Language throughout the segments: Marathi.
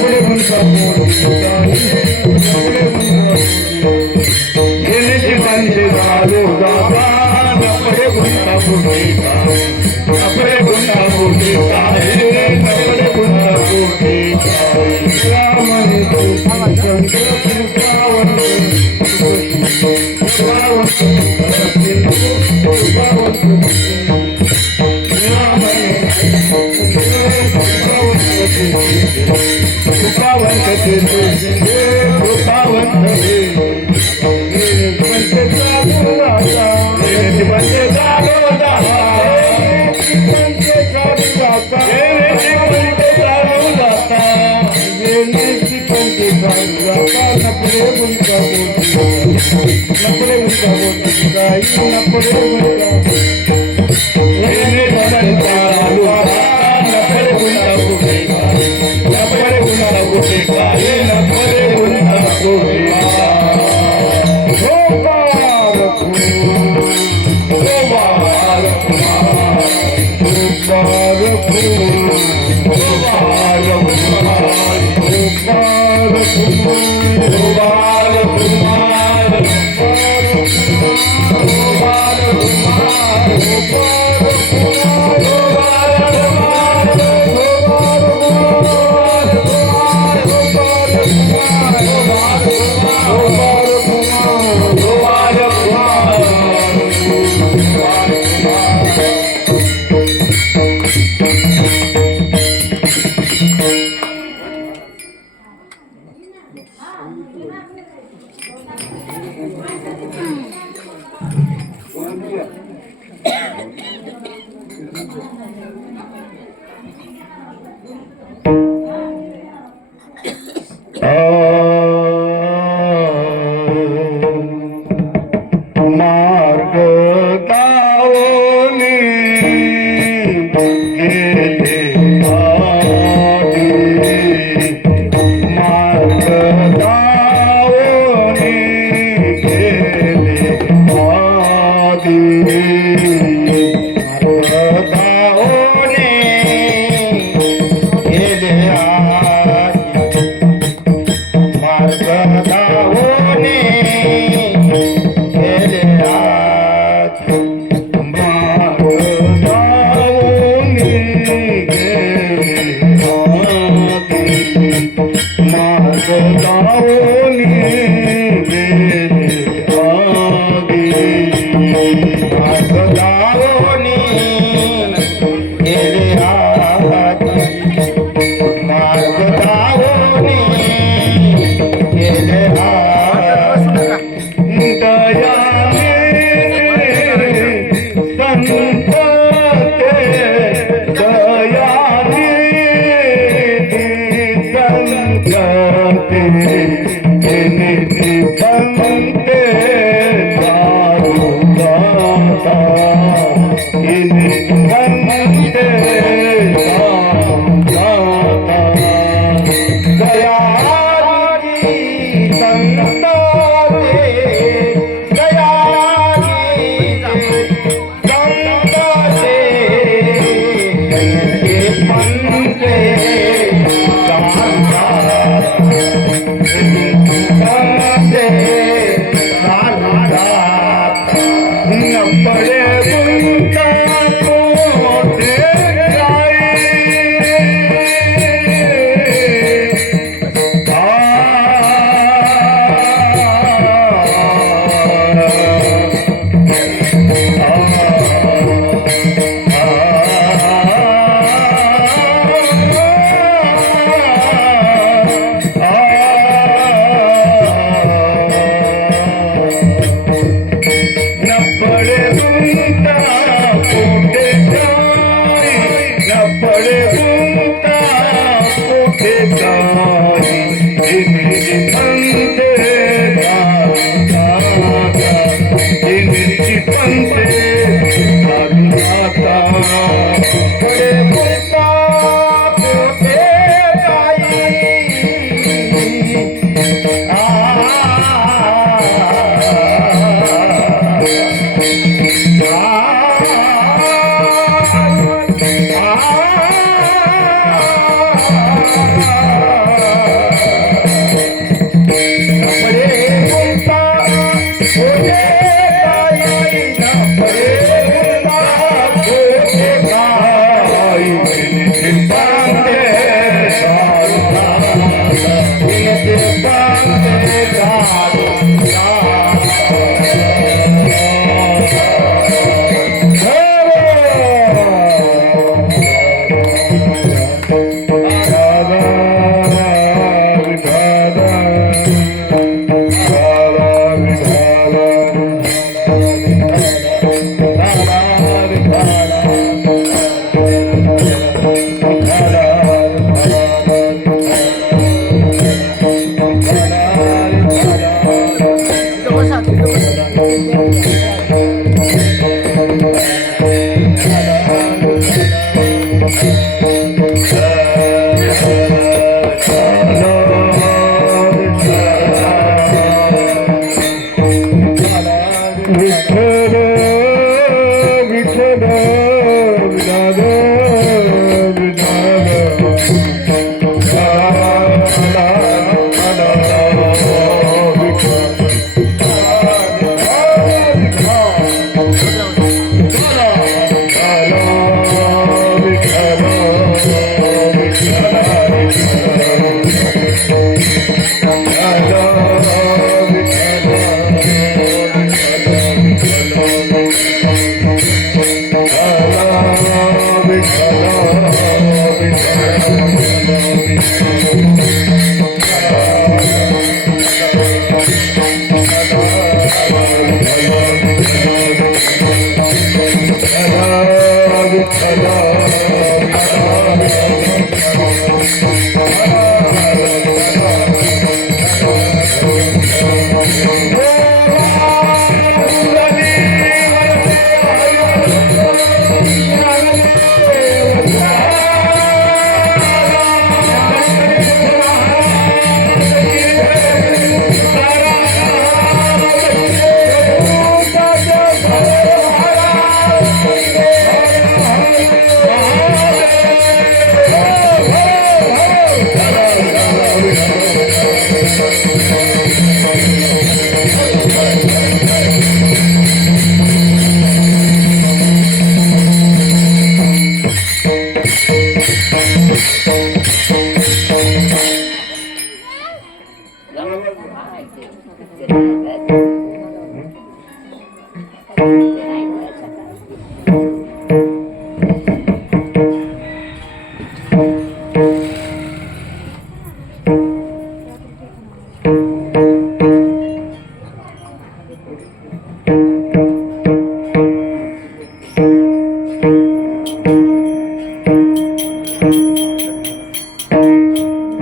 Puede कृपावंत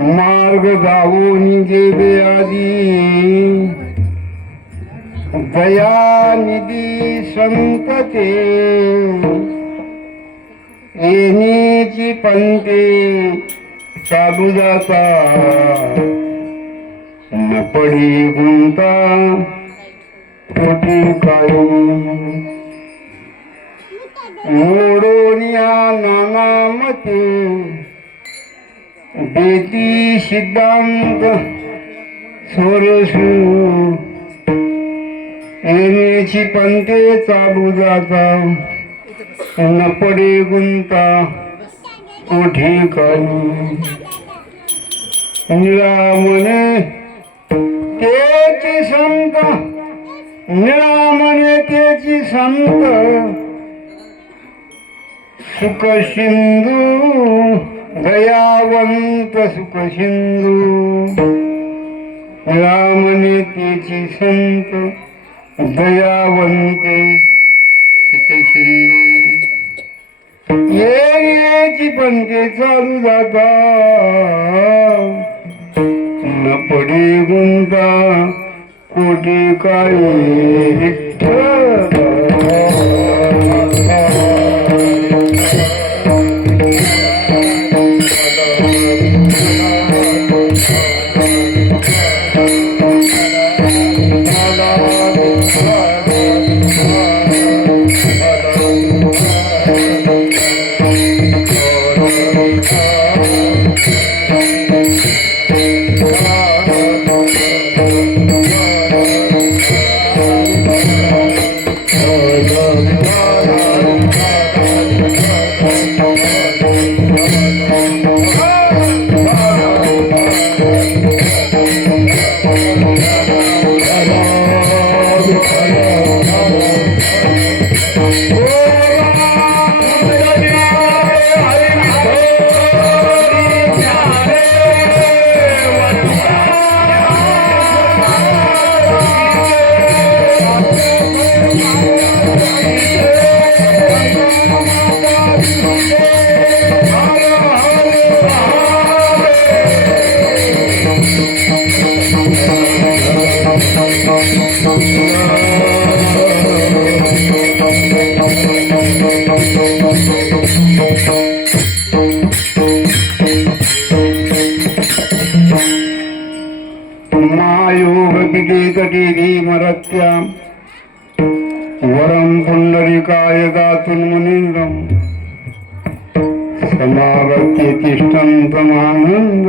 मार्ग जाऊन गेले आधी दयानिधी संत ते येण्याची पंते चालू जाता न पडी गुंता पोटी काही मोडून या नानामते बेती सिद्धांत सोरसू येण्याची पंते चालू जाता न पडे गुंता कोठी काही निरामने तेची संत निरामने तेची संत सुख सिंधू दयावंत सुख सिंधू रामने तेची संत दयावंते सुख सिंधू येण्याची पंते चालू जाता न पडी गुंता कोटी काही मरत्या वरम पुंडरीकाय गातुन मुनींद्रम समागत्य तिष्ठन्तमानंद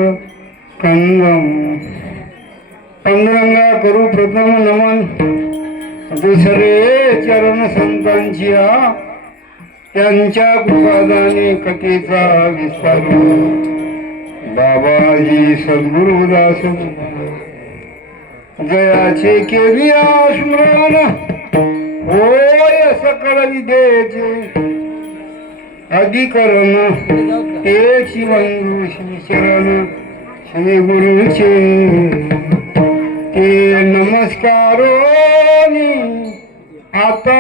कंदम पांडुरंगा करू प्रथम नमन दुसरे चरण संतांची त्यांच्या कृपादाने कथेचा विस्तार बाबाजी सद्गुरुदास जयाचे केविया स्मरण होय सकळ विद्येचे अधिकरण तेच बंधू श्री चरण श्री गुरुचे ते नमस्कारो आता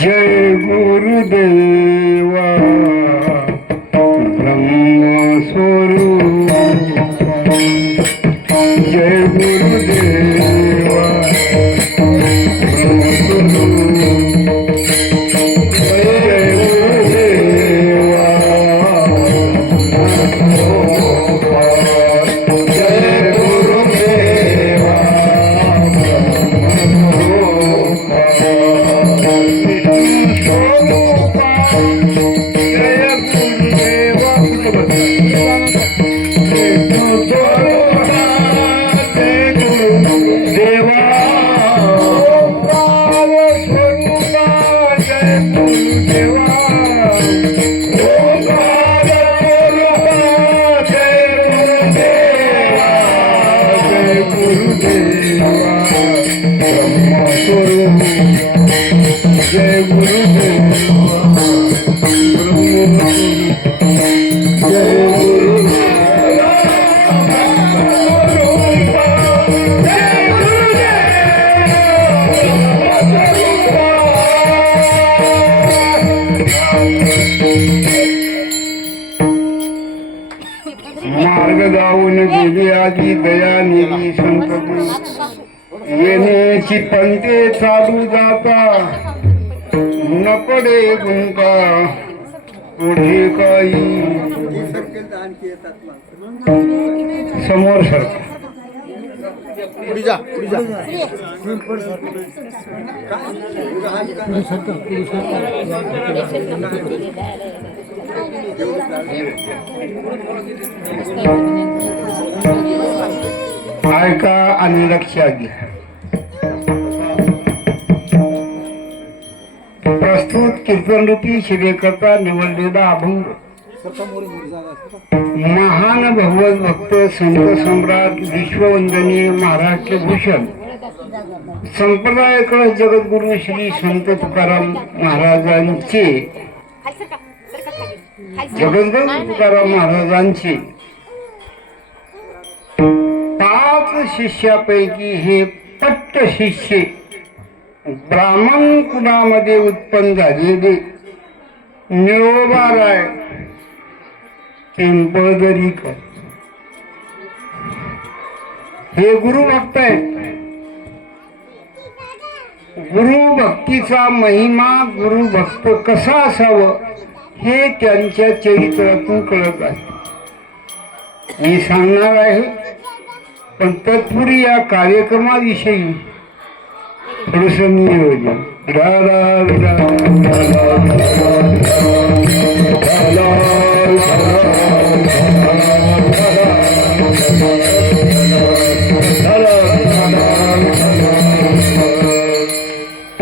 जय गुरुदेवा ब्रह्मस्वरूप जय गुरुदेवा जय मार्ग जाऊन गेली आधी दया नेली संत येण्याची पंते चालू जाता न पडे गुंका पुढे काही समोर सरका ऐका आणि लक्षात घ्या. प्रस्तुत कीर्तनरूपी शिवेकरता निवडलेला अभंग महान भगवत भक्त संत सम्राट विश्ववंदनीय महाराष्ट्र भूषण संप्रदायकृत जगद्गुरु श्री संत तुकाराम महाराजांचे जगद्गुरु तुकाराम महाराजांचे 5 शिष्यापैकी हे पट्ट शिष्य ब्राह्मण कुळामध्ये उत्पन्न झालेले निळोबाराय पिंपळदरीकर हे गुरु भक्त आहेत. गुरु भक्तीचा महिमा गुरु भक्त कसा असावं हे त्यांच्या चरित्रातून कळत आहे. मी सांगणार आहे, पण तत्पूर्वी या कार्यक्रमाविषयी थोडस नियोजन.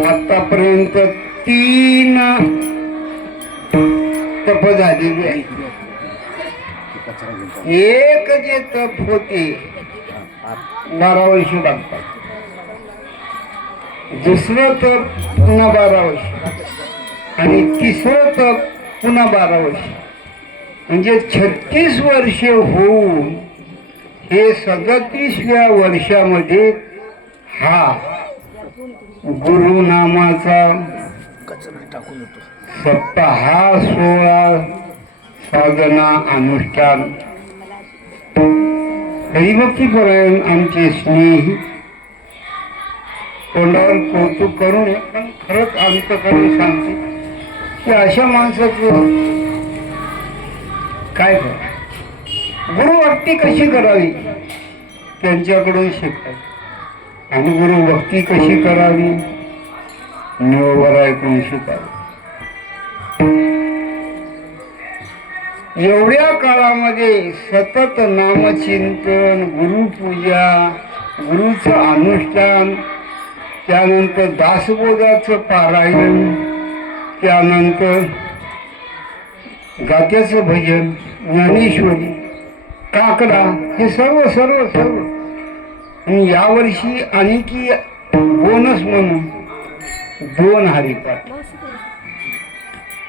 आतापर्यंत 3 तप झालेली आहे. एक जे तप होते 12 वर्ष लागतात, दुसरं तप पुन्हा 12 वर्ष आणि तिसरं तप पुन्हा 12 वर्ष, म्हणजे 36 वर्ष होऊन हे 37व्या वर्षामध्ये हा गुरुनामाचा सप्ताह 16 साधना अनुष्ठान हरिभक्तीपरायण आमचे स्नेही तोंडावर कौतुक करू नये, पण खरंच अंतकरून सांगते की अशा माणसाचं काय करा, गुरुभक्ती कशी करावी त्यांच्याकडून शिकावी आणि गुरुभक्ती कशी करावी निवडवर ऐकून शिकावी. एवढ्या काळामध्ये सतत नामचिंतन, गुरुपूजा, गुरुचं अनुष्ठान त्यानंतर दासबोधाचं पारायण, त्यानंतर गात्याचं भजन, ज्ञानेश्वरी, काकडा, हे सर्व सर्व सर्व. आणि यावर्षी आणखी बोनस म्हणून 2 हरिपाठ.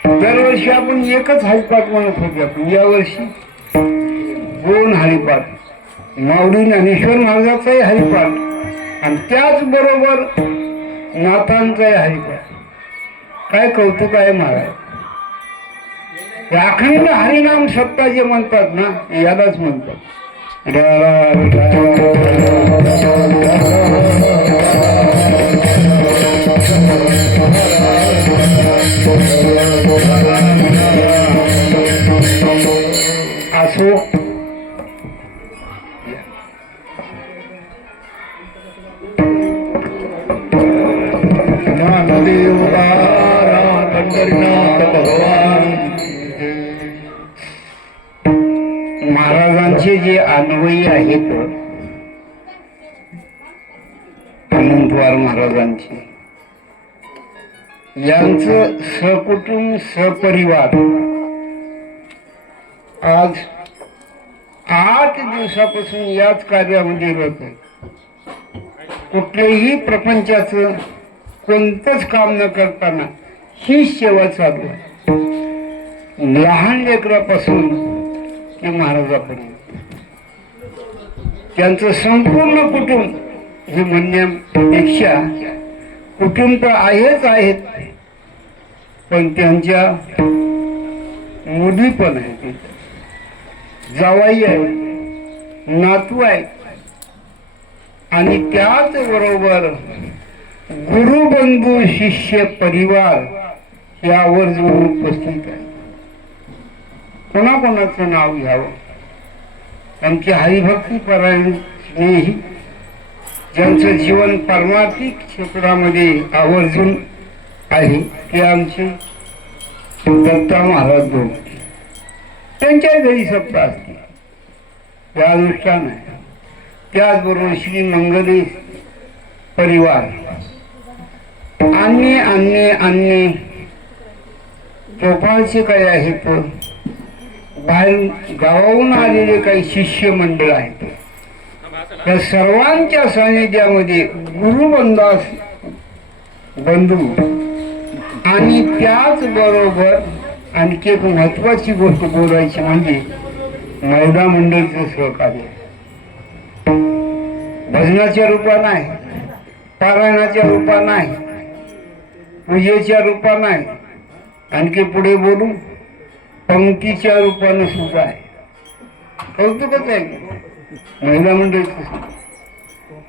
दरवर्षी आपण एकच हरिपाठ म्हणत होतो, आपण यावर्षी 2 हरिपाठ. माऊली ज्ञानेश्वर महाराजाचाही हरिपाठ आणि त्याचबरोबर नाथांचाही हरिपाठ. काय कौतुक आहे महाराज. अखंड हरिनाम सप्ताह जे म्हणतात ना, यालाच म्हणतात. असो, ज्ञानदेव पंढरीनाथ भगवान महाराजांचे जे अन्वयी आहेत, अनंतवार महाराजांचे, यांचं सकुटुंब सपरिवार आज 8 दिवसापासून याच कार्यामध्ये रत आहे. कुठल्याही प्रपंचाचं कोणतंच काम न करताना ही सेवा चालू आहे. लहान लेकरापासून ते महाराजापर्यंत त्यांचं संपूर्ण कुटुंब, हे म्हणण्यापेक्षा कुटुंब तर आहेच आहेत, पण त्यांच्या मुली पण आहेत, जावाई आहे, नातू आहे, आणि त्याच बरोबर गुरुबंधू शिष्य परिवार यावर जो उपस्थित आहे. कोणाकोणाचं नाव घ्यावं. आमचे हरिभक्ती परायण स्नेही, ज्यांचं जीवन पारमार्थिक क्षेत्रामध्ये आवर्जून आहे, ते आमचे दत्ता महाराज दोन. त्यांच्या घरी सप्ताह असते, त्या अनुष्ठान आहे. त्याचबरोबर श्री मंगलेश परिवार, अन्य अन्य अन्य चोपाळचे काही आहेत, बाहेर गावाहून आलेले काही शिष्य मंडळ आहेत. त्या सर्वांच्या सानिध्यामध्ये गुरुबंदास बंधू आणि त्याचबरोबर आणखी एक महत्वाची गोष्ट बोलायची म्हणजे महिला मंडळचं सहकार्य. भजनाच्या रूपात नाही, पारायणाच्या रूपात नाही, पूजेच्या रूपात नाही, आणखी पुढे बोलू पंक्तीच्या रूपानं सुद्धा आहे. कौतुकच आहे. महिला मंडळचं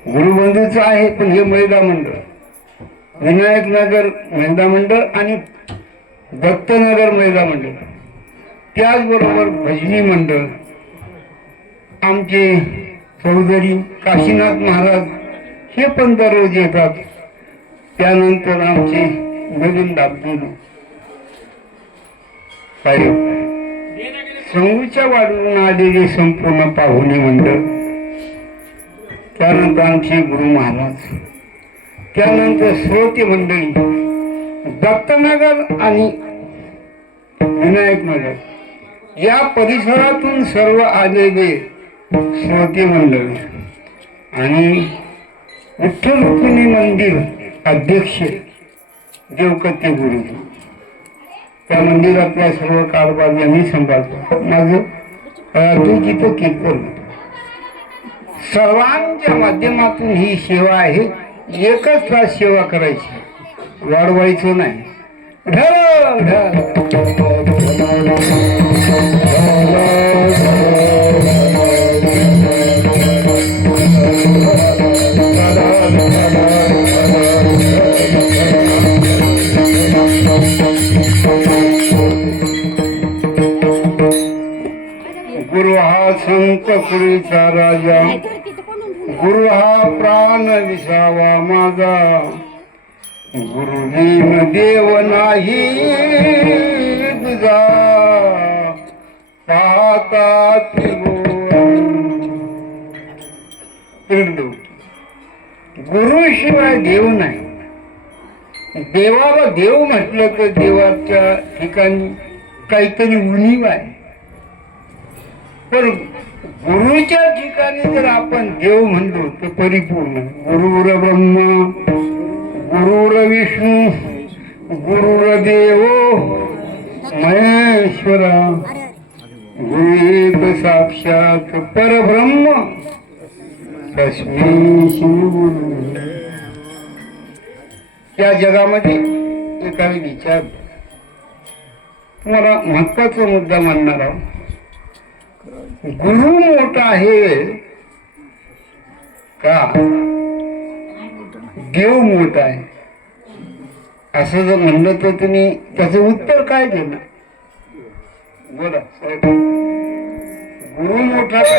गुरुबंधूचं आहे, पण हे महिला मंडळ, विनायक नगर महिला मंडळ आणि दत्तनगर महिला मंडळ, त्याचबरोबर भजनी मंडळ, आमचे चौधरी काशीनाथ महाराज हे पण दररोज येतात. त्यानंतर आमचे नवीन दाबदूर साहेब, संगूच्या वाढवून आलेले संपूर्ण पाहुणे मंडळ, त्यानंतर आमचे गुरु महाराज, त्यानंतर श्रोते मंडळी, दत्तनगर आणि विनायक नगर या परिसरातून सर्व आलेले श्रोते मंडळ आणि विठ्ठल रुक्मिणी मंदिर अध्यक्ष देवकते गुरुजी, त्या मंदिरातल्या सर्व कारभार यांनी सांभाळतो. माझं तिथं कीर्तन, सर्वांच्या माध्यमातून ही सेवा आहे. एकच तास सेवा करायची, वाढवायचं नाही. गुरु हा संत कुळीचा राजा, गुरु हा प्राण विसावा माझा, गुरुलीन देव नाही तुझा, पाहता गुरुशिवाय देव नाही. देवाला देव म्हटलं तर देवाच्या ठिकाणी काहीतरी उणीव आहे, पण गुरुच्या ठिकाणी जर आपण देव म्हणतो तर परिपूर्ण. गुरुर ब्रह्म गुरुर विष्णू गुरुर्देव महेश्वरा गुरु एक साक्षात परब्रह्म तस्मै श्री गुरु. या जगामध्ये एकाने विचार तुम्हाला महत्वाचा मुद्दा मानणार आहोत. गुरु मोठा आहे का देव मोठा आहे असं जर म्हणलं तर तुम्ही त्याचं उत्तर काय देणार? बोला साहेब. गुरु मोठा का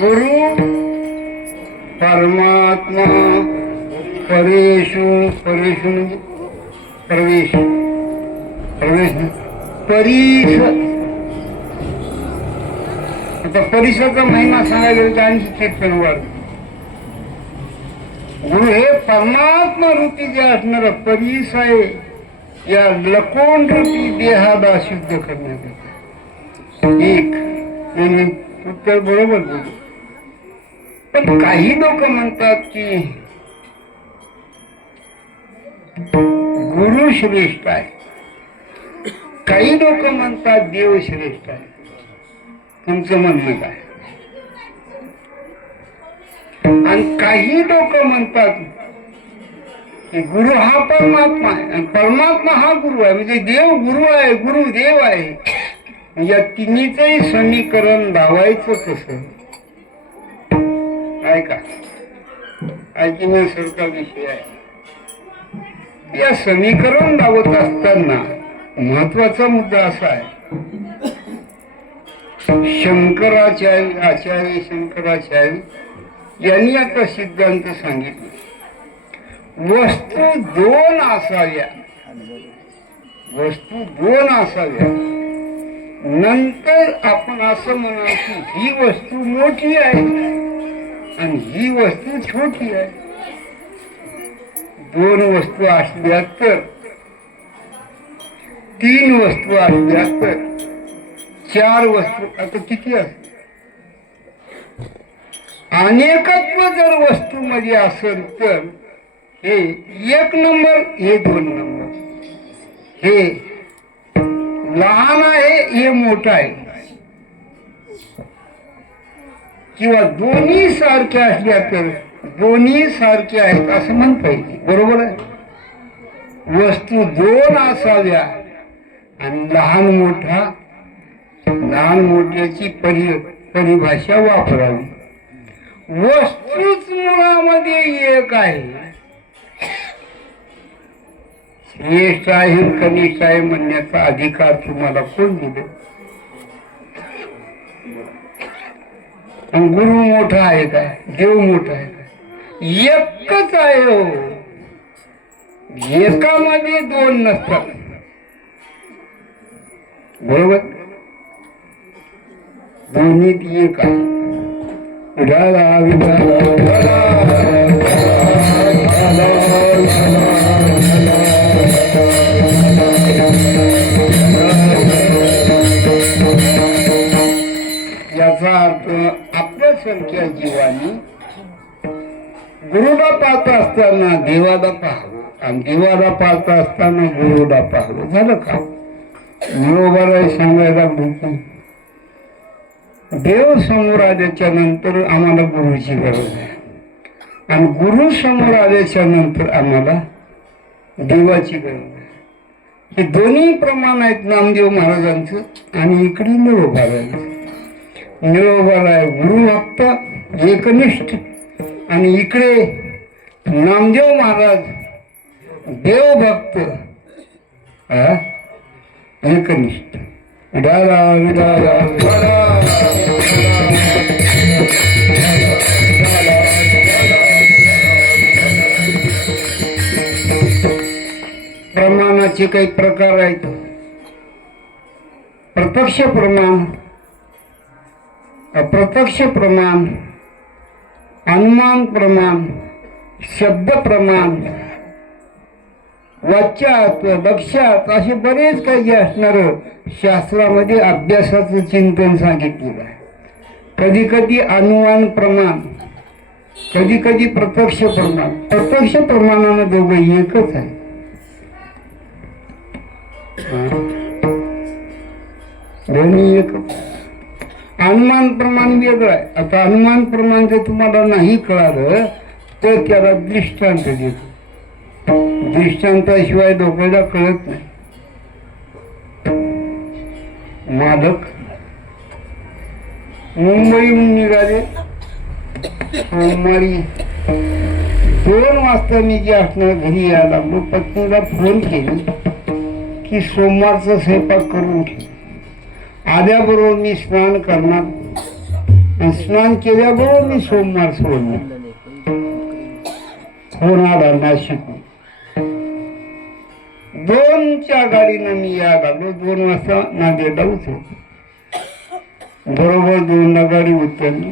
गुरु परमात्मा परेशु परेशु प्रवेश प्रवेश परीस. आता परिसाचा महिमा सांगायला गेला तर आणखी कीर्तन वाढ. गुरु हे परमात्मा रूपी जे असणार परीस आहे या लकोण रूपी देहाला शुद्ध करण्यात एक म्हणून उत्तर बरोबर बोलू. पण काही लोक म्हणतात की गुरु श्रेष्ठ आहे, काही लोक म्हणतात देव श्रेष्ठ आहे. तुमचं म्हणणं काय? आणि काही लोक म्हणतात की गुरु हा परमात्मा आहे आणि परमात्मा हा गुरु आहे, म्हणजे देव गुरु आहे गुरु देव आहे. या तिन्हीचंही समीकरण लावायचं कसं? ऐका ऐकण्यासारखा विषय आहे. या समीकरण लावत असताना महत्वाचा मुद्दा असा आहे, शंकराचार्य आचार्य शंकराचार्य यांनी आता सिद्धांत सांगितलं. वस्तू दोन असाव्या, वस्तू दोन असाव्या, नंतर आपण असं म्हणा की ही वस्तू मोठी आहे आणि ही वस्तू छोटी आहे. दोन वस्तू असल्या तर, तीन वस्तू असल्या तर, चार वस्तू आता किती असते? अनेकत्व जर वस्तू मध्ये असेल तर हे एक नंबर, हे दोन नंबर, हे लहान आहे हे मोठा आहे, किंवा दोन्ही सारख्या असल्या तर दोन्ही सारख्या आहेत असं म्हणता येईल. बरोबर आहे. वस्तू दोन असाव्या आणि लहान मोठा, लहान मोठ्याची परिभाषा वापरावी. वस्तूच मुळामध्ये एक आहे. श्रेष्ठ आहे कनिष्ठ आहे म्हणण्याचा अधिकार तुम्हाला कोण दिले? गुरु मोठा आहे काय? देव मोठा आहे काय? एकच आहे हो. एकामध्ये दोन नसतात. बरोबर. दोन्हीत एक आहे. विठाला विठाला याचा अर्थ आपल्यासारख्या जीवानी गुरुला पाहत असताना देवाला पाहावं आणि देवाला पाहत असताना गुरुला पाहावं. झालं का? बरोबर सांगायला भेटून देव समोर आल्याच्या नंतर आम्हाला गुरुची गरज आहे आणि गुरु समोर आल्याच्या नंतर आम्हाला देवाची गरज आहे. हे दोन्ही प्रमाण आहेत नामदेव महाराजांचं आणि इकडे निळोबारायचं. निळोबाला आहे गुरुभक्त एकनिष्ठ आणि इकडे नामदेव महाराज देवभक्त एकनिष्ठ. विडाला विडाला प्रमाणाचे काही प्रकार आहेत. प्रत्यक्ष प्रमाण, अप्रत्यक्ष प्रमाण, अनुमान प्रमाण, शब्द प्रमाण, वाच्यात लक्षात असे बरेच काही जे असणार शास्त्रामध्ये अभ्यासाचं चिंतन सांगितलेलं आहे. कधी कधी अनुमान प्रमाण, कधी कधी प्रत्यक्ष प्रमाण. प्रत्यक्ष प्रमाणानं दोघं एकच आहे. दोन्ही एकच. अनुमान प्रमाण वेगळं आहे. आता अनुमान प्रमाण जर तुम्हाला नाही कळालं तर त्याला दृष्टांत देतो. दृष्टांताशिवाय डोक्याला कळत नाही. मालक मुंबईहून निघाले सोमवारी 2 वाजता मी जे असणार घरी यायला लागलो. पत्नीला फोन केली की सोमवारचा स्वयंपाक करून ठेव. आल्याबरोबर मी स्नान करणार. स्नान केल्याबरोबर मी सोमवार सोडणार. फोन आला नाशिक. 2च्या गाडीनं मी यायला लागलो. 2 वाजता नांदेडला उतरलो. बरोबर 2ला गाडी उतरली.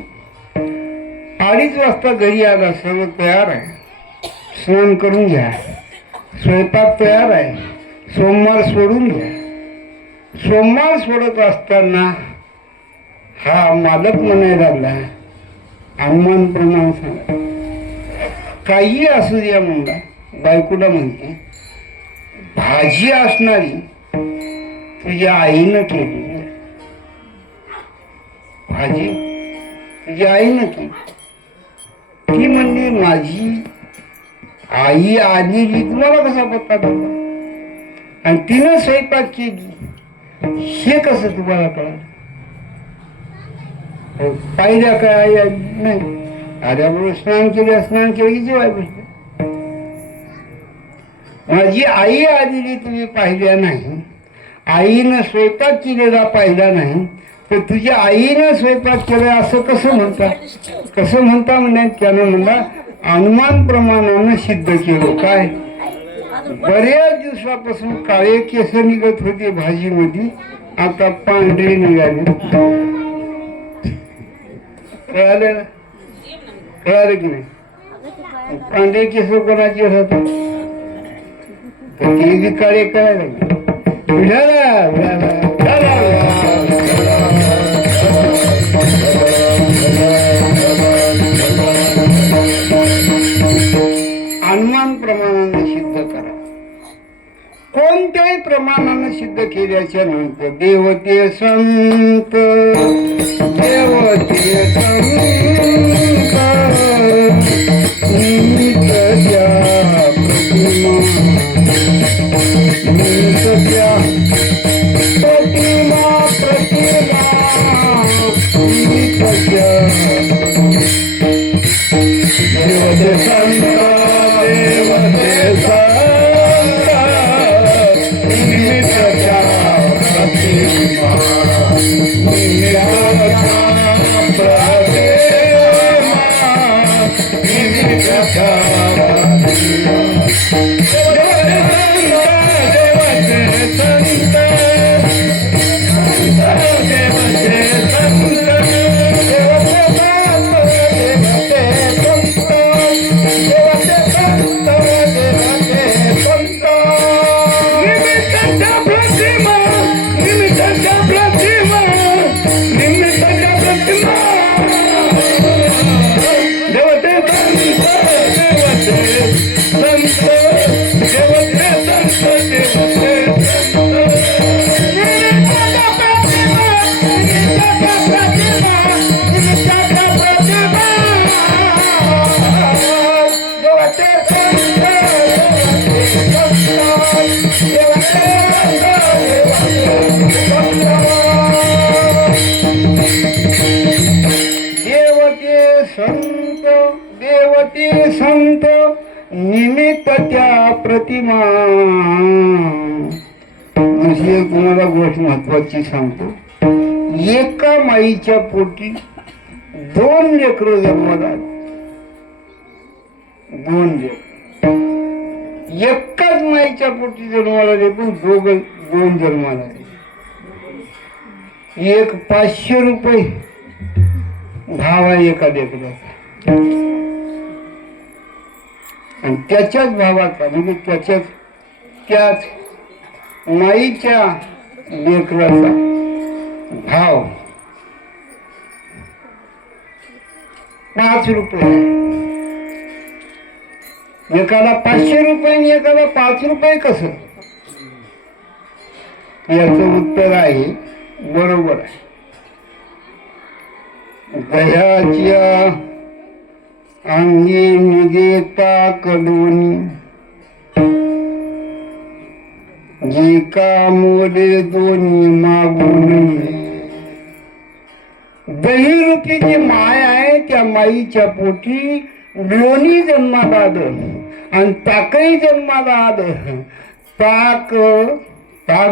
2:30 वाजता घरी आला. सर्व तयार आहे. स्नान करून घ्या, स्वयंपाक तयार आहे, सोमवार सोडून घ्या. सोमवार सोडत असताना हा मालक म्हणायला लागला, अनुमान प्रमाण सांगा. काही असू द्या म्हणला. बायकोला म्हणते, भाजी असणारी तुझ्या आईनं केली. भाजी तुझ्या आईनं केली. ती म्हणजे माझी आई आलेली तुम्हाला कसा पत्ता पडला आणि तिनं स्वयंपाक केली हे कसं तुम्हाला कळलं? पाहिल्या काय आई आली नाही. आल्याबरोबर स्नान केलं की जेवाय बसले. माझी आई आलेली तुम्ही पाहिल्या नाही, आईनं स्वयंपाक केलेला पाहिला नाही, तर तुझ्या आईनं स्वयंपाक केला असं कसं म्हणता? कसं म्हणता म्हणे? त्यानं म्हणला अनुमान प्रमाणानं सिद्ध केलं. काय? बऱ्याच दिवसापासून काळे केस निघत होते भाजीमध्ये, आता पांढरे निघाले. कळालं? कळालं की नाही? पांढरे केस कोणाचे होतात? ते बी काळे कळायला. अनुमान प्रमाणाने सिद्ध करा. कोणत्याही प्रमाणाने सिद्ध केल्याच्या नंतर देवते संत, देवते संत निमित्त द्या प्रतिमा, निमित्त द्या प्रतिमा, प्रतिमा निमित्त द्या. देवते संत, देवते संत निमित्त द्या प्रतिमा, निमित्त द्या प्रतिमा, निमित्त द्या देवते संत निमित्त त्या प्रतिमा. दुसरी तुम्हाला गोष्ट महत्वाची सांगतो. एका माईच्या पोटी 2 लेकरं जन्माला. 2 लेकर एकाच माईच्या पोटी जन्माला आले, पण 2 जन्माला आले. एक 500 रुपये भाव आहे एका लेकराचा, आणि त्याच्याच भावाचा म्हणजे त्याच माईच्या लेकराचा भाव 5 रुपये. एकाला 500 रुपये आणि एकाला 5 रुपये. कसं? याचं उत्तर आहे बरोबर आहे. दह्याच्या अंगी निगेता कडवणी, जे का मोडे दोन्ही मागून. दही रूपी जी माय आहे त्या माईच्या पोटी लोणी जन्माला आलं आणि ताकही जन्माला आलं. ताक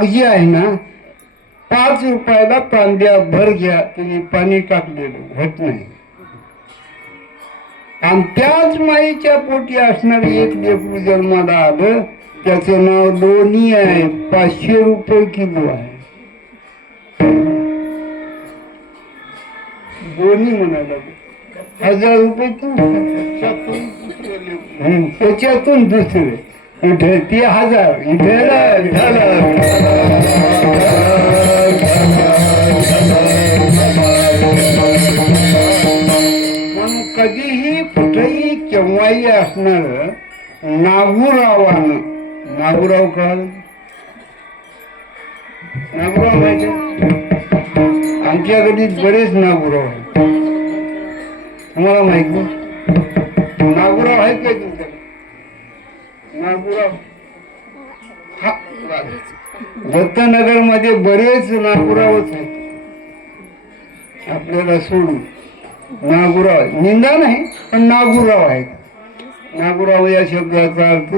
जी आहे ना, 5 रुपयाला तांब्या भर घ्या, तिने पाणी टाकलेलं होत नाही. आणि त्याच माईच्या पोटी असणार एक लेकरू जन्माला आलं, त्याचं नाव लोणी आहे. 500 रुपये किलो आहे. लोणी म्हणायला 1000 रुपये त्याच्यातून दुसरे इथे ती 1000 इथे म्हणून कधीही कुठेही केव्हाही असणार नागूरावानं. नागूराव कळालं? नागूराव माहिती? आमच्या गल्लीत बरेच नागूराव आहेत. तुम्हाला माहित नाही? नागूराव आहेत काय तुमच्याकडे? नागूराव दत्तनगर मध्ये बरेच नागुरावच आहेत. आपल्याला सोडून नागुराव निंदा नाही, पण नागुराव आहेत. नागुराव या शब्दाचा अर्थ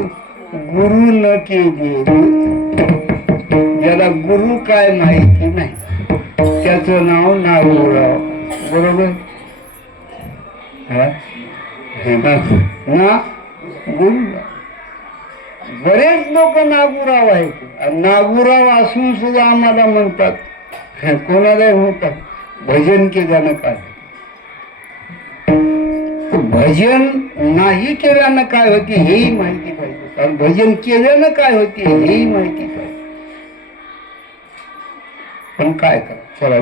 गुरु न केले. ज्याला गुरु काय माहिती नाही त्याचं नाव नागुराव. बरोबर ना? गुरु बरेच लोक नागुराव आहेत. नागुराव असून सुद्धा आम्हाला म्हणतात, कोणालाही म्हणतात भजन केल्यानं काय. भजन नाही केल्यानं काय होते हेही माहिती पाहिजे, कारण भजन केल्यानं काय होते हेही माहिती पाहिजे. पण काय करा, चला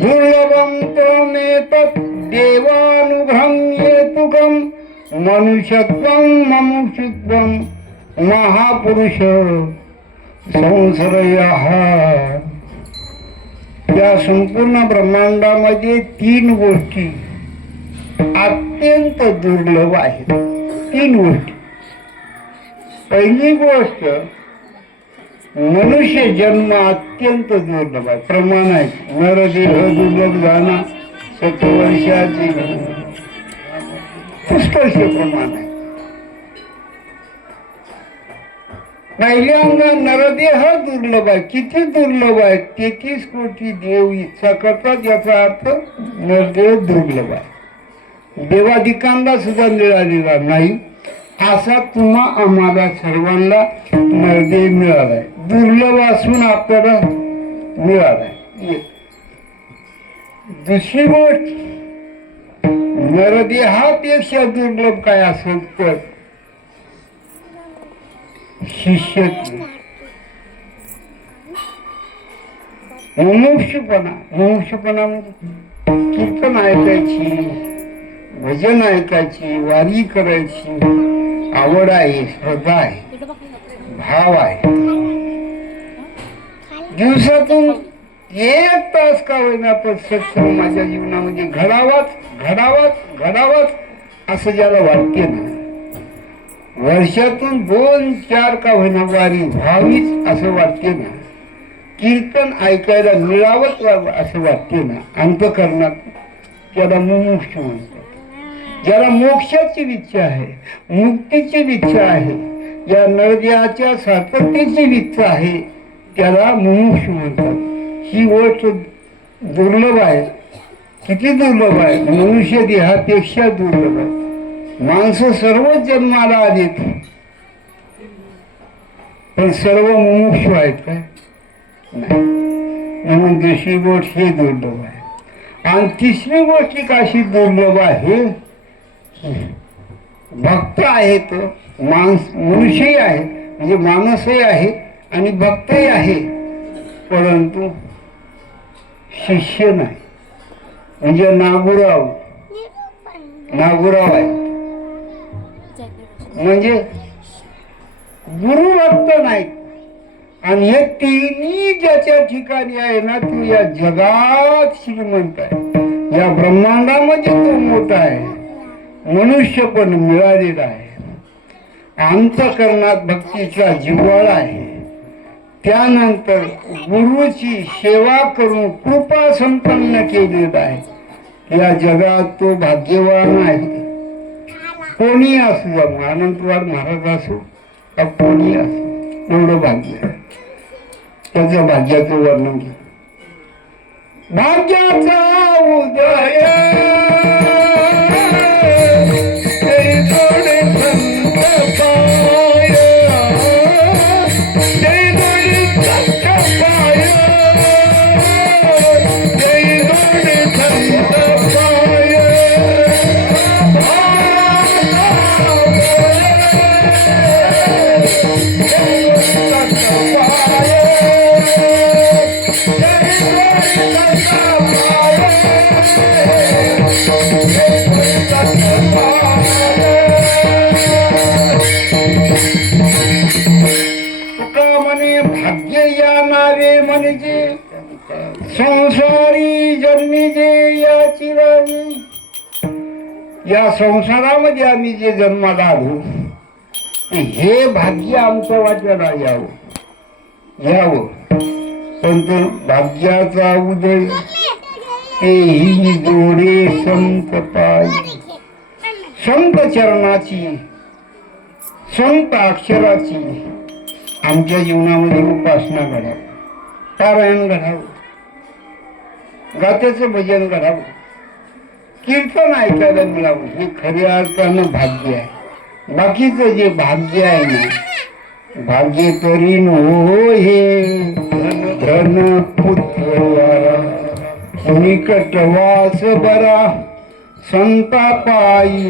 दुर्लभम त्वमेतत् देवानुग्रहं हेतुकं मनुष्यत्वं ममुक्षुत्वं महापुरुष संसर्यः. या संपूर्ण ब्रह्मांडामध्ये 3 गोष्टी अत्यंत दुर्लभ आहेत. 3 गोष्टी. पहिली गोष्ट मनुष्य जन्म अत्यंत दुर्लभ आहे. प्रमाण आहे. नरदेह दुर्लभ जाणं 70 वर्षाची पुष्कळशे प्रमाण आहे. पहिल्यांदा नरदेह दुर्लभ आहे. किती दुर्लभ आहे? 33 कोटी देव इच्छा करतात. याचा अर्थ नरदेह दुर्लभ आहे. देवाधिकांना सुद्धा मिळालेला नाही असा तुम्हा आम्हाला सर्वांना नरदेह मिळालाय. दुर्लभ असून आपल्याला मिळालाय. दुसरी गोष्ट नरदेहापेक्षा दुर्लभ काय असेल तर शिष्यत्व. मुमुक्षुपणा कीर्तन ऐकायची, भजन ऐकायची, वारी करायची आवड आहे, श्रद्धा आहे, भाव आहे. दिवसातून एक तास का होईना पण सत्संग माझ्या जीवनामध्ये घडावाच घडावाच घडावाच असं ज्याला वाटते ना, वर्षातून 2-4 का होईना वारी व्हावीच असं वाटते ना, कीर्तन ऐकायला मिळावंच असं वाटते ना, अंतःकरणात, त्याला मुमुक्ष म्हणतात. ज्याला मोक्षाची इच्छा आहे, मुक्तीची इच्छा आहे, या नरदेहाच्या सातत्येची इच्छा आहे, त्याला मुमुक्ष म्हणतात. ही गोष्ट दुर्लभ आहे. किती दुर्लभ आहे, मनुष्य देहापेक्षा दुर्लभ आहे. माणसं सर्वच जन्माला आलीत, पण सर्व मुमुक्षु आहेत काय? नाही. म्हणून दुसरी गोष्ट ही दुर्लभ आहे. आणि तिसरी गोष्ट काशी दुर्लभ आहे, भक्त आहे, तो मनुष्यही आहे, म्हणजे माणसही आहे आणि भक्तही आहे, परंतु शिष्य नाही. म्हणजे नागुराव आहे, म्हणजे गुरु भक्त नाही. आणि हे तिन्ही ज्याच्या ठिकाणी आहे ना, तो या जगात श्रीमंत आहे, या ब्रह्मांडामध्ये तो मोठा आहे, मनुष्य पण मिळालेला आहे. अंतःकरणात भक्तीचा जिव्हाळा आहे. त्यानंतर गुरुची सेवा करून कृपा संपन्न केलेला आहे. या जगात तो भाग्यवान आहे. कोणी असू द्या, अनंतवाड महाराज असो का कोणी असो, एवढं भाग्य आहे. त्याच्या भाग्याचं वर्णन केलं. भाग्याचा उदय म्हणजे संसारी जन्मी जे याची राणी. या संसारामध्ये आम्ही जे जन्माला आलो, हे भाग्य आमचं वाट्याला यावं, पण तो भाग्याचा उदय तेही जोडे संत पाय. संत चरणाची, संत अक्षराची आमच्या जीवनामध्ये उपासना घडावं, पारायण घडावं, गात्याचं भजन घडावं, कीर्तन ऐकायला मिळावं. हे खऱ्या अर्थानं भाग्य आहे. बाकीचं जे भाग्य आहे ना, भाग्य तरी नो हे धन पुत्र निकटवास बरा संता पायी.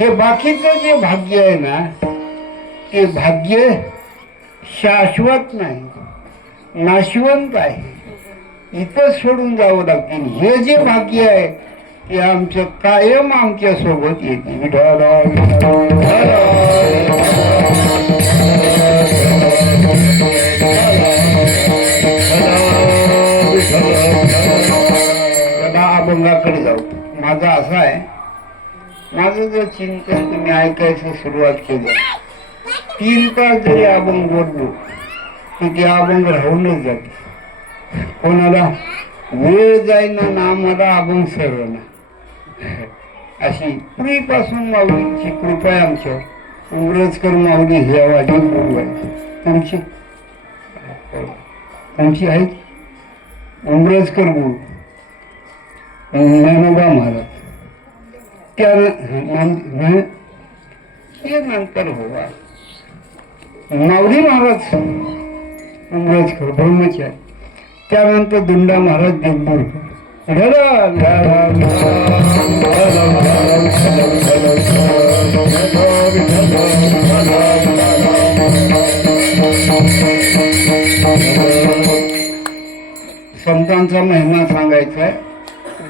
हे बाकीचं जे भाग्य आहे ना, ते भाग्य शाश्वत नाही, नाशवंत आहे. इथं सोडून जावं लागतील. हे जे भाग्य आहे ते आमचं कायम आमच्या सोबत येते. अभंगाकडे जाऊ. माझं असं आहे, माझं जर चिंतन तुम्ही ऐकायचं सुरुवात केली, 3 तास जरी अभंग बोललो तर ते अभंग राहूनच जाते. कोणाला वेळ जाईना ना, आम्हाला अभंग सरना. अशी पूर्वीपासून माऊलीची कृपा आहे आमच्यावर. उमरजकर माऊली हे आवाजी गुरु आहे. तुमची आहे उमरजकर गुरु ज्ञानोबा महाराज. त्या नंतर होवा माऊली महाराज उमरजकर ब्रह्मचारी. त्यानंतर दुंडा महाराज देवपूरकर. संतांचा महिमा सांगायचा आहे,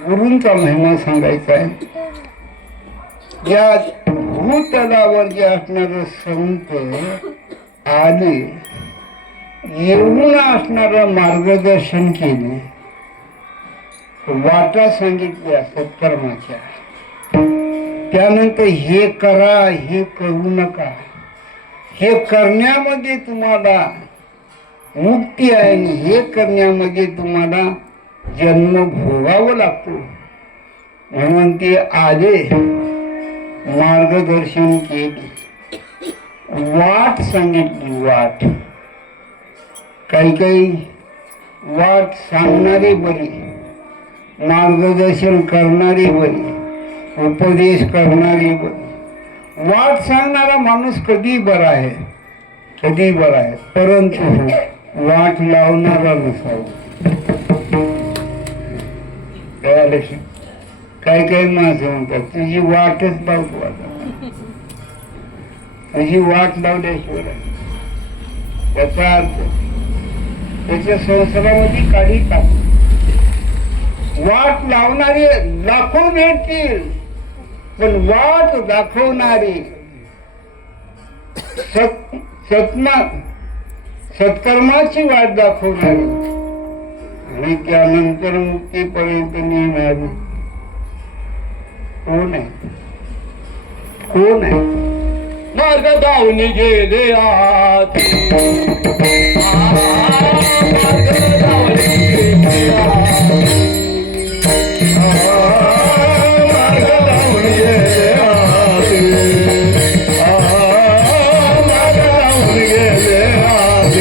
गुरूंचा महिमा सांगायचा आहे. या भूतलावर जे असणारे संत आले येऊन असणारं मार्गदर्शन केले, वाटा सांगितल्या सत्कर्माच्या, त्यानंतर हे करा हे करू नका, हे करण्यामध्ये तुम्हाला मुक्ती आहे आणि हे करण्यामध्ये तुम्हाला जन्म भोगावा लागतो. म्हणून ते आले, मार्गदर्शन केले, वाट सांगितली. वाट काही काही वाट सांगणारे बरे, मार्गदर्शन करणारे बरे, उपदेश करणारे बरे. वाट सांगणारा माणूस कधी बरा आहे, कधी बरा आहे, परंतु वाट लावणारा नसावा. काही काही माणसं म्हणतात तुझी वाटच लावतो, आता तुझी वाट लावल्याशिवाय त्याचा अर्थ त्याच्या संसारामध्ये काही टाकू. वाट लावणारे लाखो भेटतील, पण वाट दाखवणारी सत्कर्माची वाट दाखवणारी आणि त्यानंतर मुक्तीपर्यंत नेणारी कोण आहे? कोण आहे? मार्ग धावून गेले आत, मार्ग धावून गेले आत, मार्ग धावून गेले आत, मार्ग धावून गेले आत,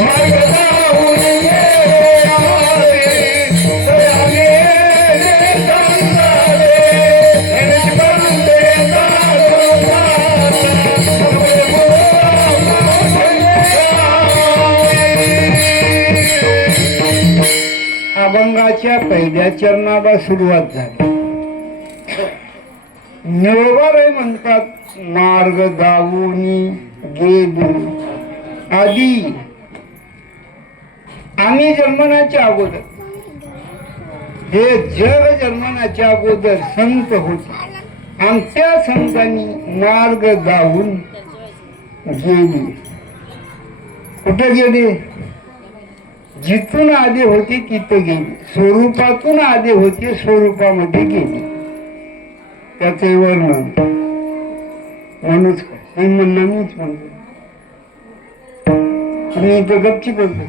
मार्ग धावून गेले अभंगाच्या पहिल्या चरणाला सुरुवात झाली. निरोबाराय म्हणतात मार्ग दावूनी गेली. आधी आम्ही जन्मनाच्या अगोदर, हे जग जन्मनाच्या अगोदर संत होते आणि त्या संतांनी मार्ग दावून गेली. कुठे गेले? जिथून आले होते तिथं गेले, स्वरूपातून आले होते स्वरूपामध्ये गेले. त्याचे वर्णन म्हणूच काय म्हणणं मीच म्हणतो, तुम्ही इथं गपची बोलतो.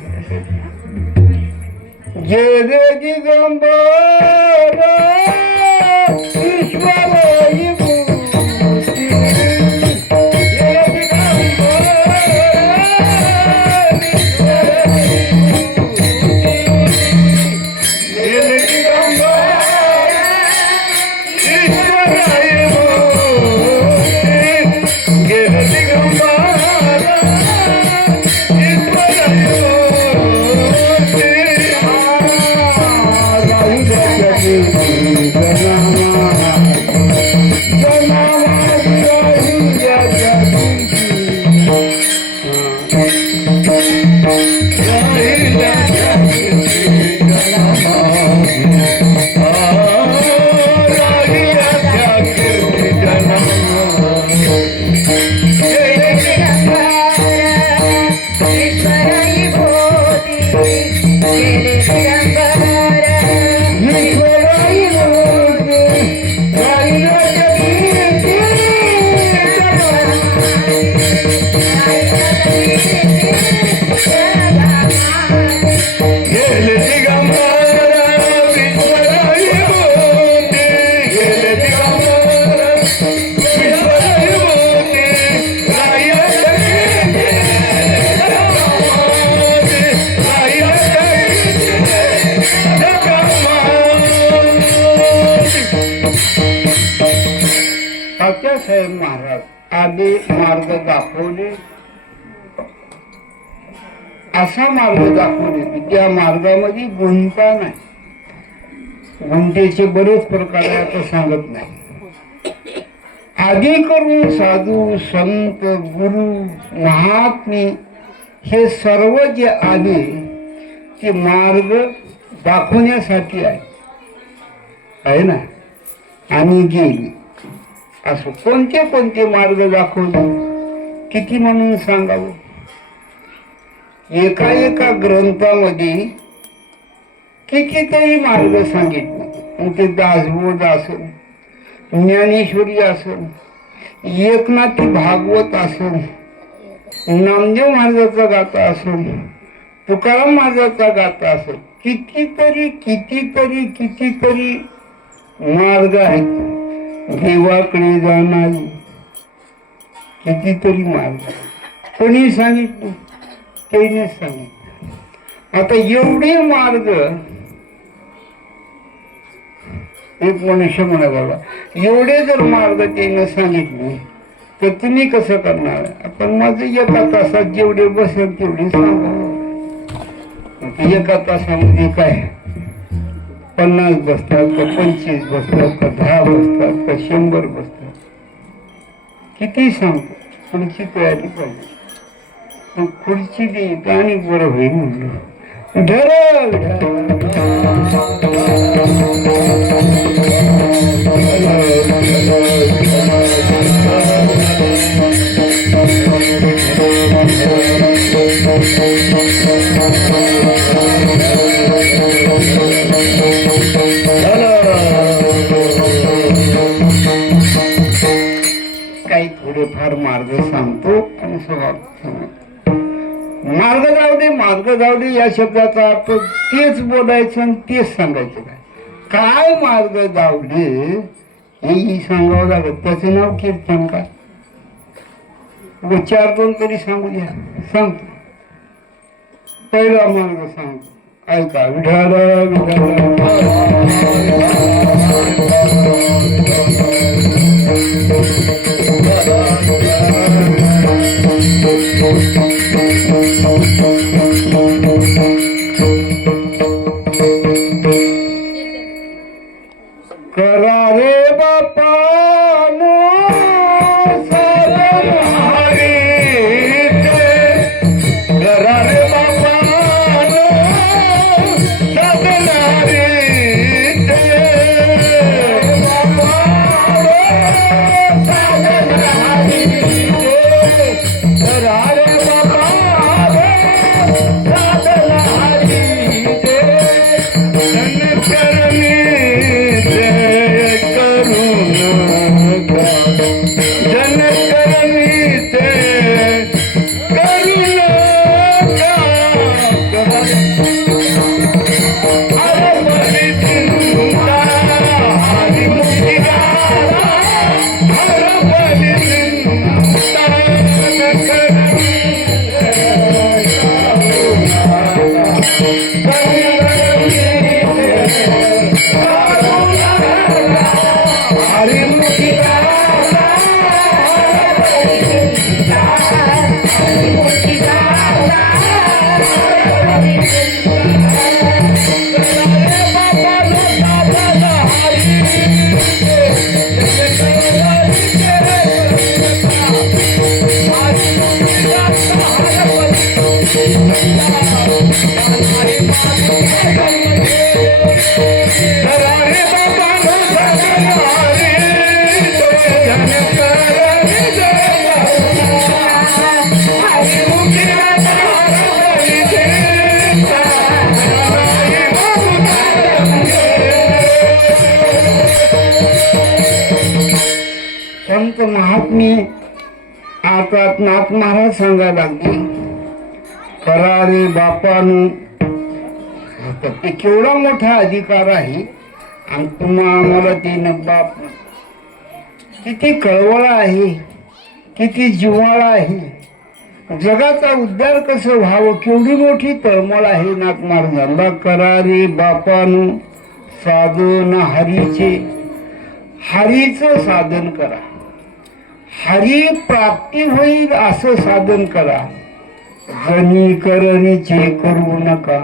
गेले दिगंबर ईश्वर तात्यासाहेब महाराज आले, मार्ग दाखवले, असा मार्ग दाखवले की त्या मार्गामध्ये गुंता नाही. गुंतेचे बरेच प्रकार आहे, आता सांगत नाही. आधी करून साधू संत गुरु महात्मे हे सर्व जे आले ते मार्ग दाखवण्यासाठी आहे ना, आणि गेली. असं कोणते कोणते मार्ग दाखवले, किती म्हणून सांगावं. एका एका ग्रंथामध्ये कितीतरी मार्ग सांगितले. मग ते दासबोध असेल, ज्ञानेश्वरी असेल, एकनाथी भागवत असेल, नामदेव महाराजाचा गाथा असेल, तुकाराम महाराजाचा गाथा असेल, कितीतरी कितीतरी कितीतरी मार्ग आहेत. देवाकडे जाणारी कितीतरी मार्ग. कोणी सांगितलं, त्याने सांगितलं. आता एवढे मार्ग एक मनुष्य म्हणाला, एवढे जर मार्ग त्याने सांगितले तर तुम्ही कसं करणार. आपण माझं एका तासात जेवढे बसेल तेवढे सांगा. एका तासामध्ये काय 50 बसतात का 25 बसतात का 10 बसतात का 100 बसतात, किती सांगतो. पुढची तयारी पाहिजे. मग खुर्ची देत आणि बरं होईल म्हणलं. काही थोडेफार मार्ग सांगतो आणि स्वभाव सांगतो. मार्ग जाऊ दे या शब्दाचा अर्थ तेच बोलायचं आणि तेच सांगायचं. काय मार्ग जावडे हे सांगावं लागत. त्याचं नाव कीर्तन का. 4-2 तरी सांगू द्या. सांगतो. पहिला मार्ग सांगतो, ऐका. विठाला करा रे बापा संत महात्मे आता नाथ महाराज सांगायला लागले, करा रे बापानु. ते केवढा मोठा अधिकार आहे आणि तुम्हा आम्हाला ते बाप. किती कळवळा आहे, किती जिव्हाळा आहे. जगाचा उद्धार कसं व्हावं, केवढी मोठी तळमळ आहे नाथ महाराजांना. करा रे बापानु साधन हरीचे, हरीचं साधन करा. हरी प्राप्ती होईल असं साधन करा. जनी करणीचे करू नका.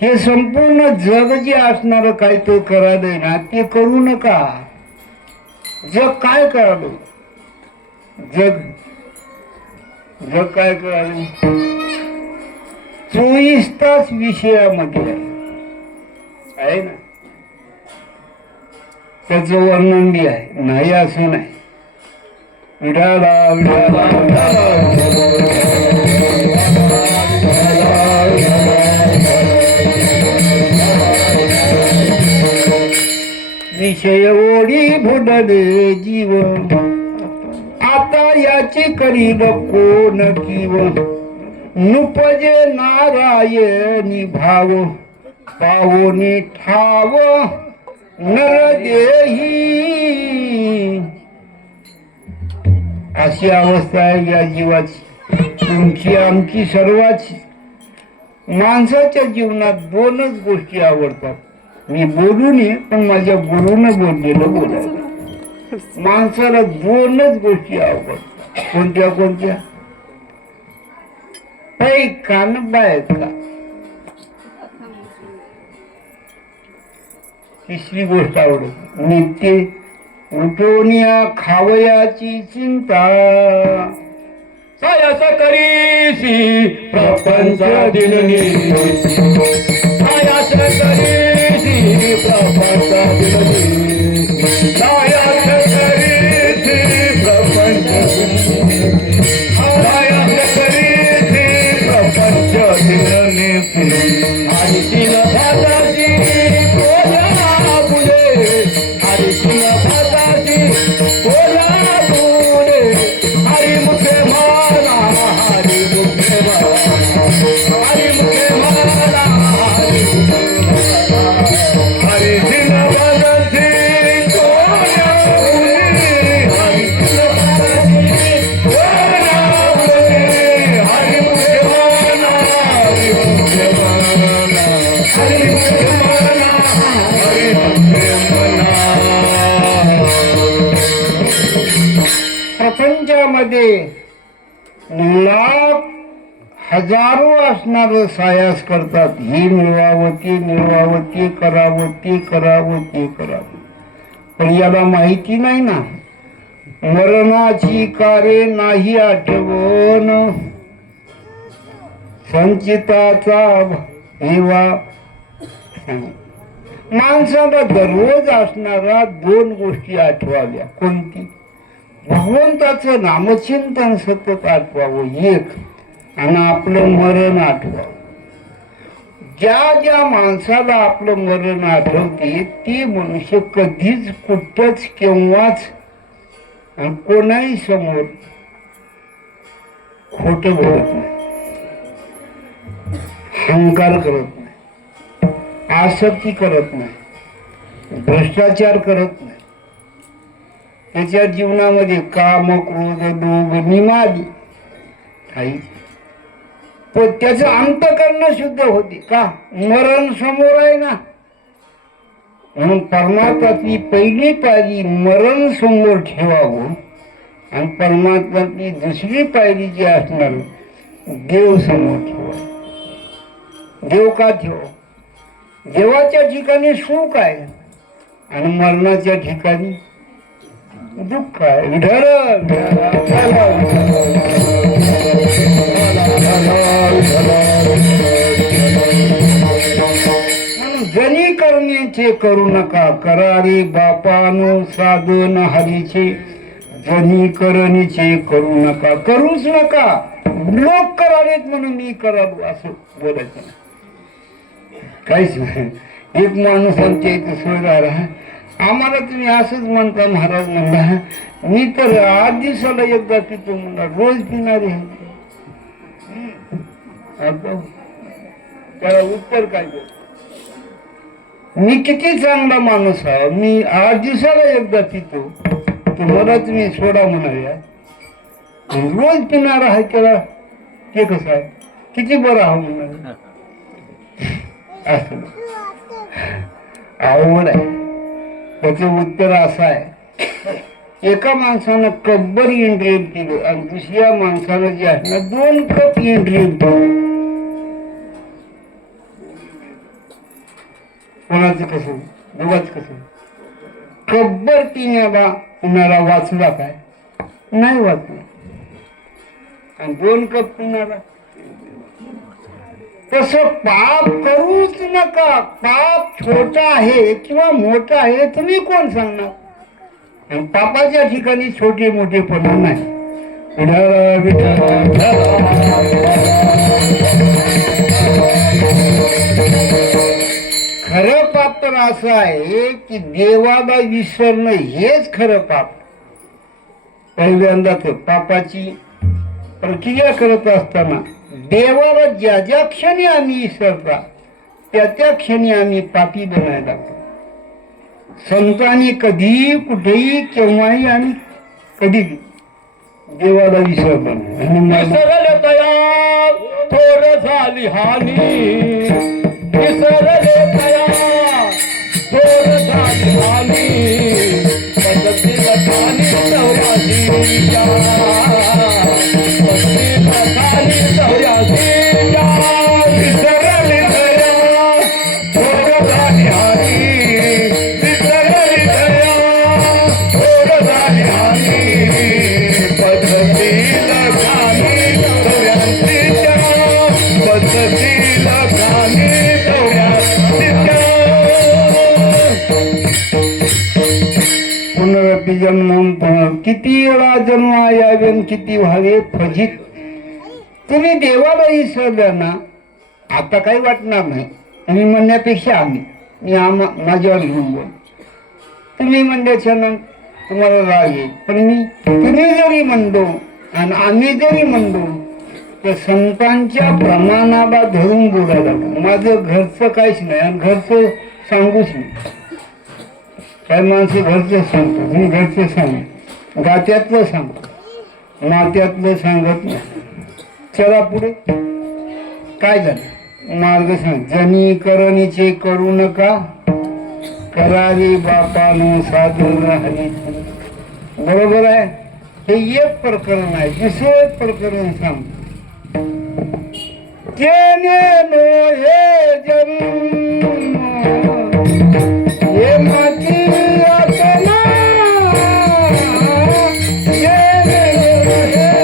हे संपूर्ण जग जे असणार काय ते करायला ना ते करू नका. जग काय करावं? जग जग काय करावं? 24 तास विषयामध्ये आहे ना. त्याचं वर्णन बी आहे. नाही असं नाही. विठाला विठाला विषय ओढी भुडले जीवन. आता याची करील कोण किव. नुपजे नारायणी भाव. पावनी ठाव नर देही. अशी अवस्था आहे या जीवाची, तुमची आमची सर्वाची. माणसाच्या जीवनात 2च गोष्टी आवडतात. मी बोलू नये पण माझ्या गुरुनं बोललेलं बोलायला. माणसाला 2च गोष्टी आवडतात. कोणत्या कोणत्या? काही कानबा आहेत का? तिसरी गोष्ट आवडत नित्य उठोनिया खावयाची चिंता. सायास करीसी प्रपंच दिननी. सायास करीसी प्रपंच दिननी. सायास करीसी प्रपंच दिननी. सायास करीसी प्रपंच दिननी. आणि तीन भाताची कोल्या फुले. आणि तीन भाताची कोल्या फुले. हरी मुखे माला हरी मुखे माला. हरी मुखे माला हरी तीन भाताची कोल्या फुले. हरी तीन भाताची कोल्या फुले. हरी मुखे माला हरी मुखे माला. हरी मुखे माला हरी मुखे माला. प्रपंचामध्ये लाख हजारो असणार सायास करतात. ही मिळवावं ते मिळवावं, ते करावं ते करावं ते करावं. पण याला माहिती नाही ना मरणाची कार्य नाही आठवण. संचिताचा हेवा. माणसाला दररोज असणारा 2 गोष्टी आठवाव्या. कोणती? भगवंताचं नामचिंतन सतत आठवावं एक, आणि आपलं मरण आठवावं. ज्या ज्या माणसाला आपलं मरण आठवते ते मनुष्य कधीच कुठंच केव्हाच आणि कोणाही समोर खोट बोलत नाही, अहंकार करत नाही, आसक्ती करत नाही, भ्रष्टाचार करत नाही. त्याच्या जीवनामध्ये काम क्रोध लोभ निमादी काही. पण त्याचं अंतःकरण शुद्ध होते का? मरण समोर आहे ना. म्हणून परमात्माची पहिली पायरी मरण समोर ठेवावं आणि परमात्माची दुसरी पायरी जी असणार देव समोर ठेवा. देव का ठेवा? देवाच्या ठिकाणी सुख आहे आणि मरणाच्या ठिकाणी दुःख आहे. जनी करण्याचे करू नका. करा रे बापानो साधन हरीचे. जनी करणीचे करू नका. करूच नका. लोक करावेत म्हणून मी करावं असं बोलायचं नाही. काहीच नाही. एक माणूस आमच्या इथं सोयरा आम्हाला तुम्ही असंच म्हणता महाराज म्हणला. मी तर 8 दिवसाला एकदा पितो म्हणला. रोज पिणारे. त्याला उत्तर काय देऊ? मी किती चांगला माणूस आहे. मी 8 दिवसाला एकदा पितो. तुम्हाला तुम्ही सोडा म्हणाया. रोज पिणारा आहे त्याला ते कसं आहे? किती बरं हा म्हणणार असं अवघड आहे. त्याचं उत्तर असं आहे. एका माणसानं कपभर इंद्रियम केलं आणि दुसऱ्या माणसानं जे आहे ना 2 कप इंद्रियम केलं. कोणाचं कसं दोघाच कसं कब्बर पिण्याला पिणारा वाचला काय नाही वाचला आणि 2 कप पिणारा. तसं पाप करूच नका. पाप छोटा आहे किंवा मोठा आहे तुम्ही कोण सांगणार. आणि पापाच्या ठिकाणी छोटे मोठे पण नाही. खरं पाप तर असं आहे की देवाला विसरणं हेच खरं पाप. पहिल्यांदा तर पापाची प्रक्रिया करत असताना देवाला ज्या ज्या क्षणी आम्ही विसरता त्या त्या क्षणी आम्ही पापी बनायला लागतो. संतांनी कधी कुठेही केव्हाही आम्ही कधी देवाला विसरलो विसरले तया थोर झाली हानी. विसरले तया थोर झाली हानी. पद्धतीला खाली चौऱ्यासी पद्धतीला खाली चौऱ्यासी विसरले तया थोर झाली हानी. विसरले तया थोर झाली हानी. पद्धतीला खाली चौऱ्यासीच्या पद्धतीला खाली चौऱ्यासीच्या. पुनरपी जन्म किती वेळा जन्म यावे आणि किती व्हावे फजित. तुम्ही देवाला विसरल्या ना आता काही वाटणार नाही. तुम्ही म्हणण्यापेक्षा मी माझ्यावर घेऊन बोल. तुम्ही म्हणल्याच्या नंतर तुम्हाला राग येईल. पण तुम्ही जरी म्हणलो आणि आम्ही जरी म्हणलो तर संतांच्या प्रमाणाला धरून बोलायला लागलो. माझं घरचं काहीच नाही आणि घरचं सांगूच नाही. काय माणसं घरचं सांगतो तुम्ही घरचं सांग गात्यातलं सांगतो नात्यातलं सांगत नाही. चला पुढे काय झालं मार्ग सांग. जनी करणीचे करू नका करावे बापानो साधन हरी. बरोबर आहे. हे एक प्रकरण आहे. दुसरं प्रकरण सांग. केने नो हे जन्म हे माती आत्मा. केने नो हे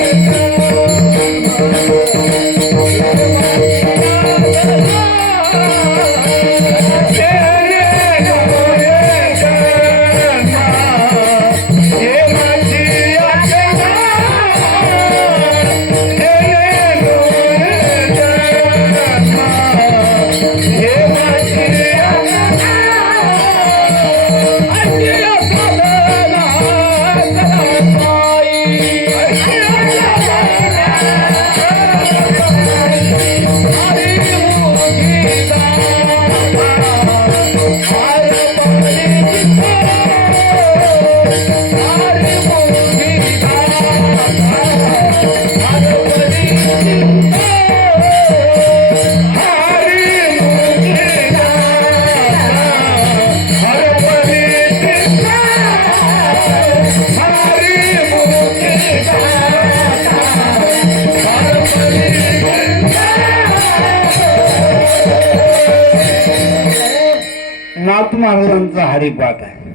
नाथ महाराजांचा हरिपाठ आहे.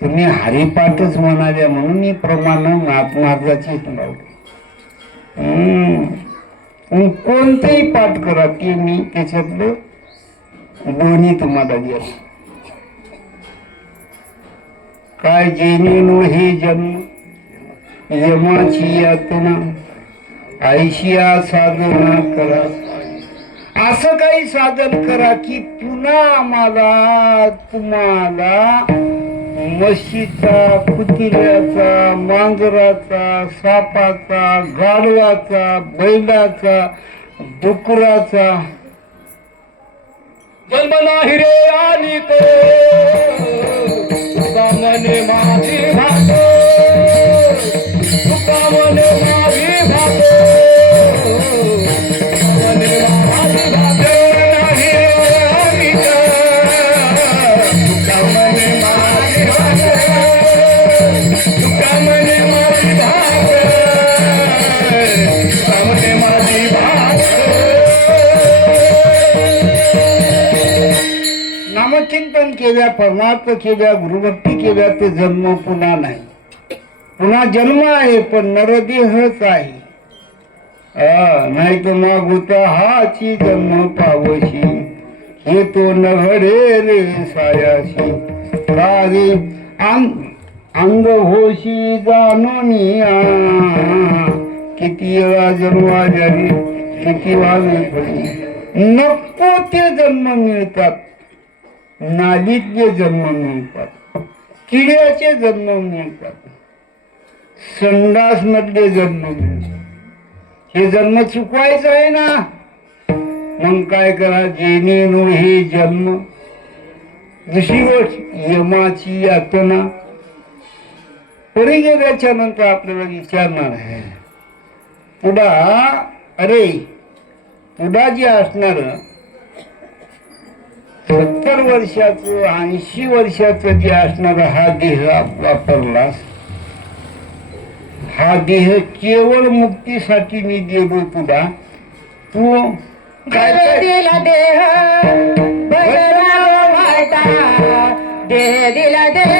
तुम्ही हरिपाठच म्हणाल्या म्हणून मी प्रमाण नाथ महाराजाचीच लावले. कोणतेही पाठ करा की मी त्याच्यातलं दोन्ही तुम्हाला द्या. काय जेनेनो हे जन्म यमाची यातना आयशिया साधना करा. असं काही साधन करा की पुन्हा आम्हाला तुम्हाला म्हशीचा कुत्र्याचा मांजराचा सापाचा गाढवाचा बैलाचा डुकराचा जन्म नाही रे आणि तो मने माझी भातो. तुका मने माझी भातो. मने माझी भातो नाही आणि तो. तुका मने माझी भातो. केल्या परमार्थ केल्या गुरुभक्ती केल्या तर जन्म पुन्हा नाही. पुन्हा जन्म आहे पण नरदेहच आहे. नाही तर मग होता हाची जन्म पावशी हे तो न घडे रे सायाशी का रे अंग होशी जाणोनी किती वेळा जन्मा झाली किती वाजले पडली. नको ते जन्म मिळतात, नालीतले जन्म मिळतात, किड्याचे जन्म मिळतात, संडास मधले जन्म मिळतात. हे जन्म चुकवायचं आहे ना, मग काय करा, जेणे नो हे जन्म. दुसरी गोष्ट यमाची यातना. परी गेल्याच्या नंतर आपल्याला विचारणार आहे पुढा, अरे पुढा जे असणार 70 वर्षाचं 80 वर्षाचं जे असणार हा देह वापरलास, हा देह केवळ मुक्तीसाठी मी देतो तुला. तू काय दिला देह देह दिला देह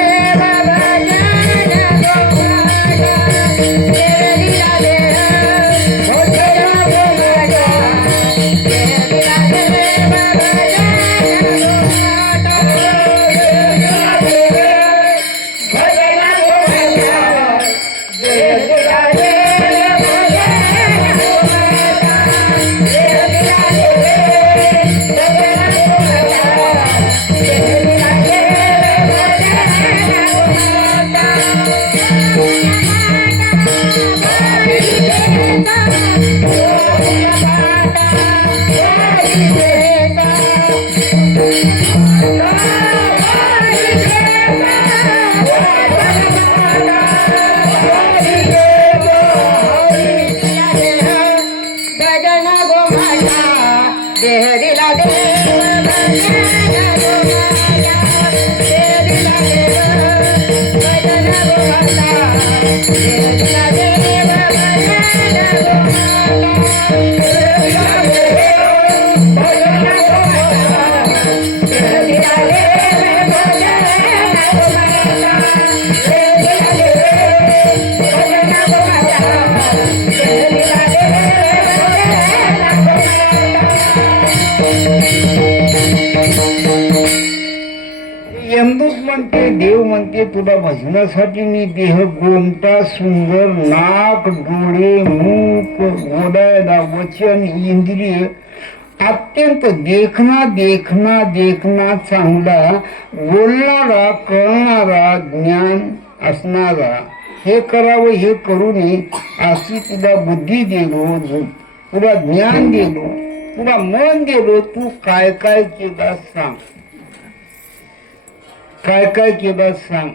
यमदूत म्हणते, देव म्हणते, तुला भजनासाठी मी देह गोमटा सुंदर नाक डोळे मूक गोडायला वचन इंद्रिय अत्यंत देखना देखना देखना चांगला बोलणारा कळणारा ज्ञान असणारा हे करावं हे करू नये अशी तुला बुद्धी दिलो, तुला ज्ञान दिलो, तुला मन दिलो. तू काय काय केला सांग, काय काय केलं सांग.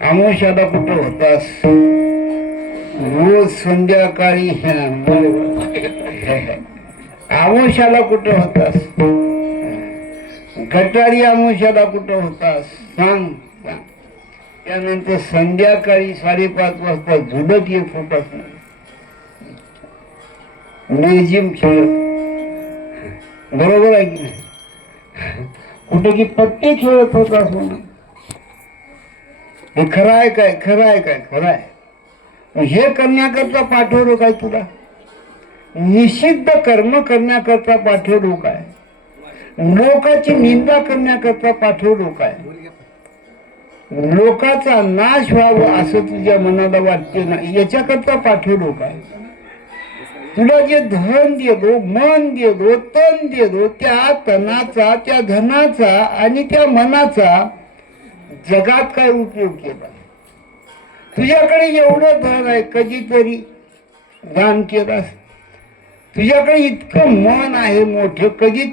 आमोशाला कुठं होतास? रोज संध्याकाळी आमोशाला कुठं होतास? गटारी आमोशाला कुठं होतास? सांग सांग. त्यानंतर संध्याकाळी 5:30 वाजता झुडत येत होतास ना, लेझिम खेळत. बरोबर आहे की नाही? कुठे की पत्ते खेळत होता म्हणून. हे खरं आहे काय? खरं आहे काय? खरं आहे. हे करण्याकरता पाठवलो काय तुला? निषिद्ध कर्म करण्याकरता पाठवलो काय? लोकाची निंदा करण्याकरता पाठवलो काय? लोकाचा नाश व्हावा असं तुझ्या मनाला वाटते ना, याच्याकरता पाठवलो काय? तुला जे धन दिलो, मन दिलो, तन दिलो, त्या तनाचा, त्या धनाचा आणि त्या मनाचा जगात काय उपयोग केला? तुझ्याकडे एवढं धन आहे, कधीतरी दान केलास? तुझ्याकडे इतकं मन आहे मोठं, कधीतरी